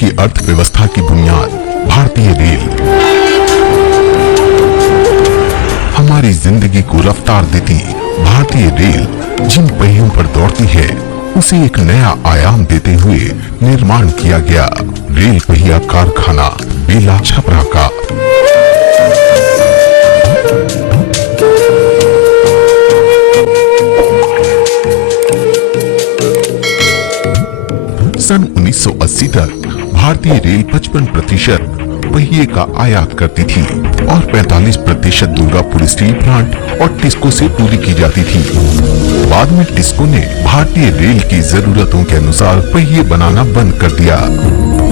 की अर्थव्यवस्था की बुनियाद भारतीय रेल हमारी जिंदगी को रफ्तार देती भारतीय रेल जिन पहियों पर दौड़ती है उसे एक नया आयाम देते हुए निर्माण किया गया रेल पहिया कारखाना बेला छपरा का। सन 1980 तक भारतीय रेल 55% पहिए का आयात करती थी और 45% दुर्गापुर स्टील प्लांट और टिस्को से पूरी की जाती थी। बाद में टिस्को ने भारतीय रेल की जरूरतों के अनुसार पहिए बनाना बंद कर दिया।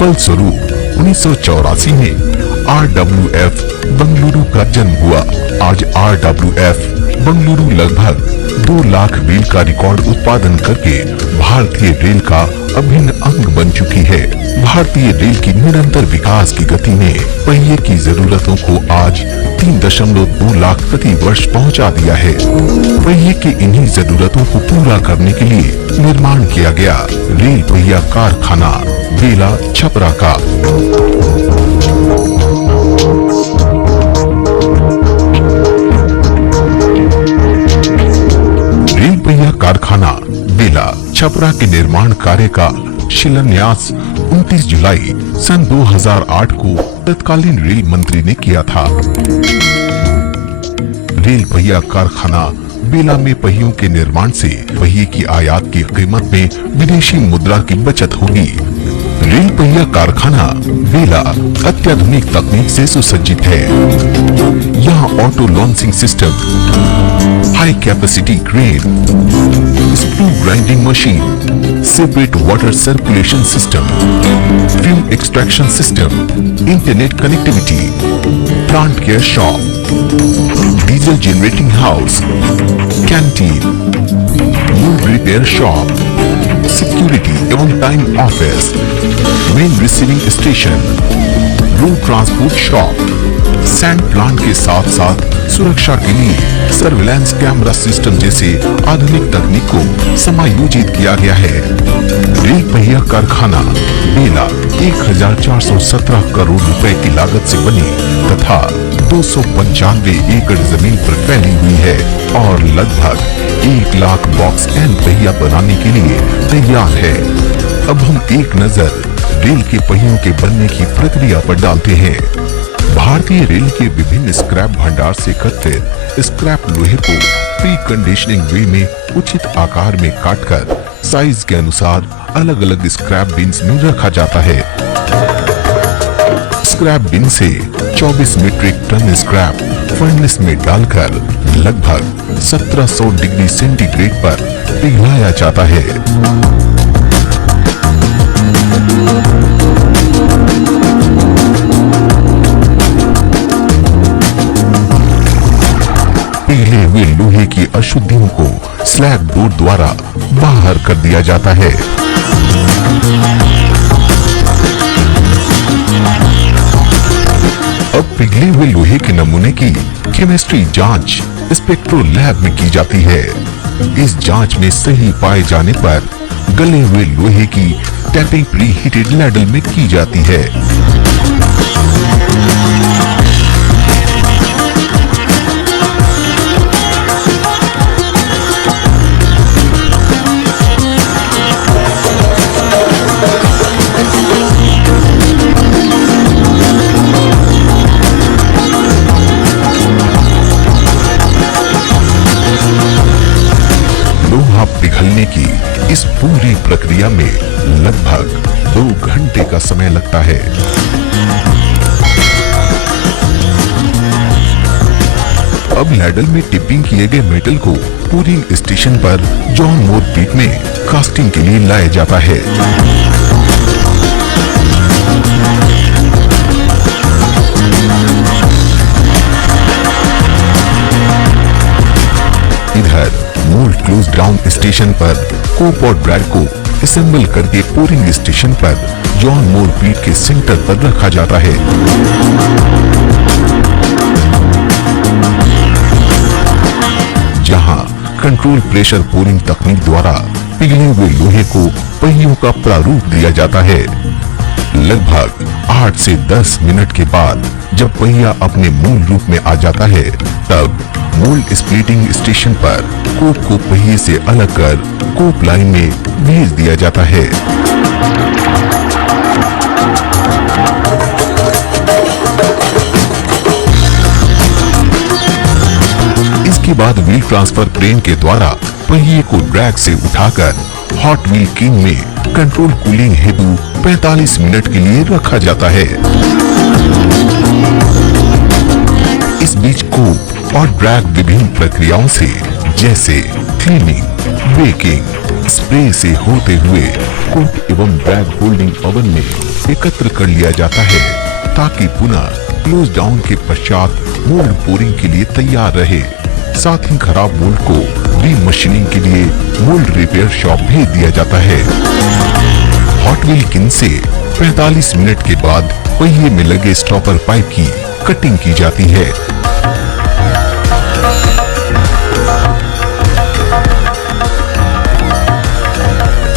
फलस्वरूप 1984 में RWF बंगलुरु का जन्म हुआ। आज RWF बंगलुरु लगभग 2 लाख व्हील का रिकॉर्ड उत्पादन करके भारतीय रेल का अभिन्न अंग बन चुकी है। भारतीय रेल की निरंतर विकास की गति ने पहिए की जरूरतों को आज 3.2 लाख प्रति वर्ष पहुंचा दिया है। पहिए की इन्हीं जरूरतों को पूरा करने के लिए निर्माण किया गया रेल पहिया कारखाना बेला छपरा का। रेल पहिया कारखाना बेला छपरा के निर्माण कार्य का शिलान्यास 29 जुलाई सन 2008 को तत्कालीन रेल मंत्री ने किया था। रेल पहिया कारखाना बेला में पहियों के निर्माण से पहिए की आयात की कीमत में विदेशी मुद्रा की बचत होगी। रेल पहिया कारखाना बेला अत्याधुनिक तकनीक से सुसज्जित है। यहाँ auto launching system, high capacity crane, screw grinding machine, separate water circulation system, fume extraction system, internet connectivity, plant care shop, diesel generating house, canteen, wood repair shop, security एवं time office, main receiving station, road transport shop, sand plant के साथ साथ सुरक्षा के लिए surveillance camera system जैसे आधुनिक तकनीक को समायोजित किया गया है। रेल पहिया कारखाना बेला 1417 करोड़ रुपए की लागत से बनी तथा 295 एकड़ जमीन पर फैली हुई है और लगभग 1 लाख बॉक्स एंड पहिया बनाने के लिए तैयार है। अब हम एक नजर रेल के पहियों के बनने की प्रक्रिया पर डालते हैं। भारतीय रेल के विभिन्न स्क्रैप भंडार से एकत्रित स्क्रैप लोहे को प्री कंडीशनिंग वे में उचित आकार में काटकर साइज के अनुसार अलग अलग स्क्रैप बिन्स में रखा जाता है। स्क्रैप बिन से 24 मीट्रिक टन स्क्रैप फर्नेस में डालकर लगभग 1700 डिग्री सेंटीग्रेड पर पिघलाया जाता है। पिघले हुए लोहे की अशुद्धियों को स्लैग बोर्ड द्वारा बाहर कर दिया जाता है। अब पिघले हुए लोहे के नमूने की केमिस्ट्री जांच स्पेक्ट्रो लैब में की जाती है। इस जांच में सही पाए जाने पर गले हुए लोहे की टैपिंग प्री हीटेड लैडल में की जाती है। पिघलने की इस पूरी प्रक्रिया में लगभग 2 घंटे का समय लगता है। अब लैडल में टिपिंग किए गए मेटल को पूरिंग स्टेशन पर जॉन मोर पीट में कास्टिंग के लिए लाया जाता है। इधर मोल्ड क्लोज डाउन स्टेशन पर कोप और ब्रैड को असेंबल करके पूरिंग स्टेशन पर जॉन मोर पीट के सेंटर पर रखा जाता है। जहां कंट्रोल प्रेशर पूरिंग तकनीक द्वारा पिघले हुए लोहे को पहियों का प्रारूप दिया जाता है। लगभग 8 से 10 मिनट के बाद जब पहिया अपने मूल रूप में आ जाता है, तब मोल्ड स्प्लिटिंग स्टेशन पर कोप को पहिए से अलग कर कोप लाइन में भेज दिया जाता है। इसके बाद व्हील ट्रांसफर क्रेन के द्वारा पहिए को ड्रैग से उठाकर हॉट व्हील किंग में कंट्रोल कूलिंग हेतु 45 मिनट के लिए रखा जाता है। इस बीच कोप और ड्रैग विभिन्न प्रक्रियाओं से जैसे क्लीनिंग, बेकिंग, स्प्रे से होते हुए कोप एवं ड्रैग होल्डिंग ओवन में एकत्र कर लिया जाता है, ताकि पुनः क्लोज डाउन के पश्चात मोल्ड पोरिंग के लिए तैयार रहे। साथ ही खराब मोल्ड को रीमशीनिंग के लिए मोल्ड रिपेयर शॉप भेज दिया जाता है। हॉट व्हील किंग से 45 मिनट के बाद पहिए में लगे स्टॉपर पाइप की कटिंग की जाती है।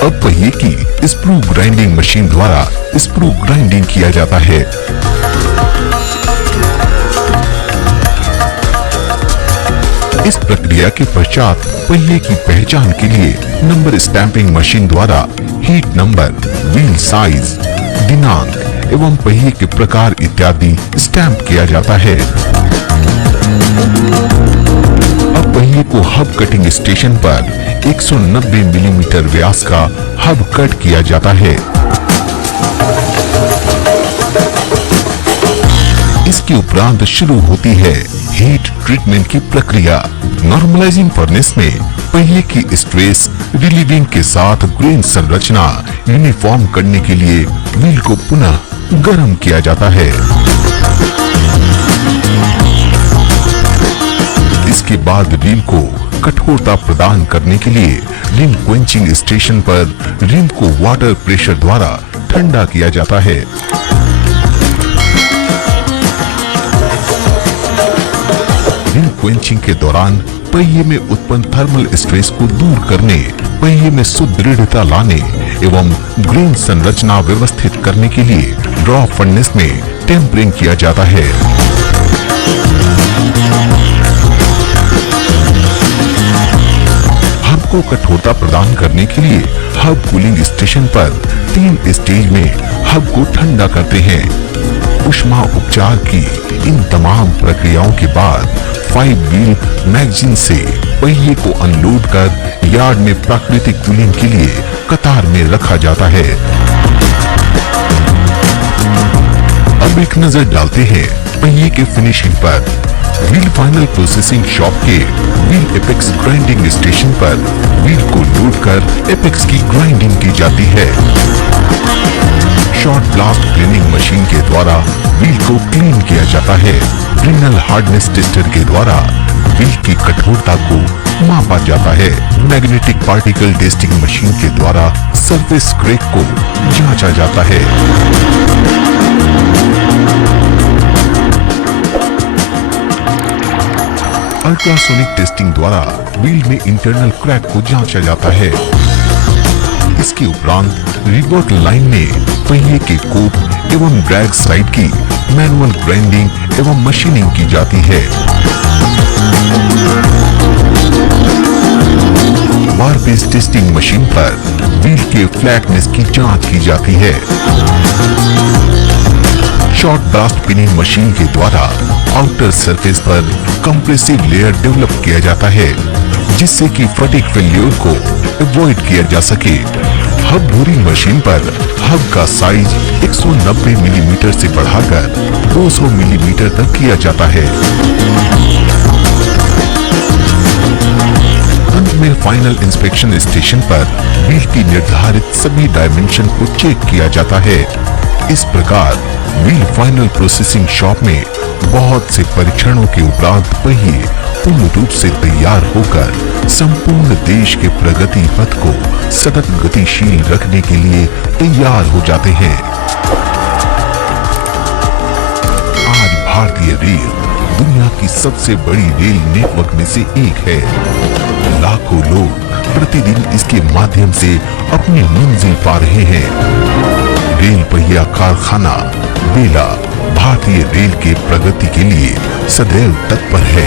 अब पहिए की स्क्रू ग्राइंडिंग मशीन द्वारा स्क्रू ग्राइंडिंग किया जाता है। इस प्रक्रिया के पश्चात पहिए की पहचान के लिए नंबर स्टैंपिंग मशीन द्वारा हीट नंबर, व्हील साइज, दिनांक एवं पहिए के प्रकार इत्यादि स्टैंप किया जाता है। अब पहिए को हब कटिंग स्टेशन पर 190 मिलीमीटर व्यास का हब कट किया जाता है। इसके उपरांत शुरू होती है हीट ट्रीटमेंट की प्रक्रिया। नॉर्मलाइजिंग फर्नेस में पहिए की स्ट्रेस रिलीविंग के साथ ग्रेन संरचना यूनिफॉर्म करने के लिए व्हील को पुनः गर्म किया जाता है। इसके बाद रिम को कठोरता प्रदान करने के लिए रिम क्वेंचिंग स्टेशन पर रिम को वाटर प्रेशर द्वारा ठंडा किया जाता है। रिम क्वेंचिंग के दौरान पहिए में उत्पन्न थर्मल स्ट्रेस को दूर करने, पहिए में सुदृढ़ता लाने एवं ग्रेन संरचना व्यवस्थित करने के लिए ड्रॉ फर्नेस में टेम्परिंग किया जाता है। हब को कठोरता प्रदान करने के लिए हब कूलिंग स्टेशन पर 3 स्टेज में हब को ठंडा करते हैं। ऊष्मा उपचार की इन तमाम प्रक्रियाओं के बाद 5 व्हील मैगजीन से पहिए को अनलोड कर यार्ड में प्राकृतिक कूलिंग के लिए कतार में रखा जाता है। अब एक नजर डालते हैं पहिए के फिनिशिंग पर। व्हील फाइनल प्रोसेसिंग शॉप के व्हील एपेक्स ग्राइंडिंग स्टेशन पर व्हील को लोड कर एपेक्स की ग्राइंडिंग की जाती है। शॉर्ट ब्लास्ट क्लीनिंग मशीन के द्वारा व्हील को क्लीन किया जाता है। ग्रेनल हार्डनेस टेस्टर के द्वारा व्हील की कठोरता को मापा जाता है। मैग्नेटिक पार्टिकल टेस्टिंग मशीन के द्वारा सरफेस क्रैक को जांचा जाता है। अल्ट्रासोनिक टेस्टिंग द्वारा व्हील में इंटरनल क्रैक को जांचा जाता है। इसके उपरांत रिवर्क लाइन में पहिए के कोप एवं ड्रैग साइड की मैनुअल ग्राइंडिंग एवं मशीनिंग की जाती है। बार बेस टेस्टिंग मशीन पर व्हील के फ्लैटनेस की जांच की जाती है। शॉर्ट ब्लास्ट पिनिंग मशीन के द्वारा आउटर सरफेस पर कंप्रेसिव लेयर डेवलप किया जाता है, जिससे कि फटीग फेल्योर को अवॉइड किया जा सके। हब बोरिंग मशीन पर हब का साइज 190 मिलीमीटर से बढ़ाकर 200 मिलीमीटर तक किया जाता है। अंत में फाइनल इंस्पेक्शन स्टेशन पर व्हील की निर्धारित सभी डायमेंशन को चेक किया जाता है। इस प्रकार व्हील फाइनल प्रोसेसिंग शॉप में बहुत से परीक्षणों के उपरांत पहिए पूर्ण रूप से तैयार होकर संपूर्ण देश के प्रगति पथ को सतत गतिशील रखने के लिए तैयार हो जाते हैं। आज भारतीय रेल दुनिया की सबसे बड़ी रेल नेटवर्क में से एक है। लाखों लोग प्रतिदिन इसके माध्यम से अपनी मंजिल पा रहे हैं। रेल पहिया कारखाना बेला भारतीय रेल के प्रगति के लिए सदैव तत्पर है।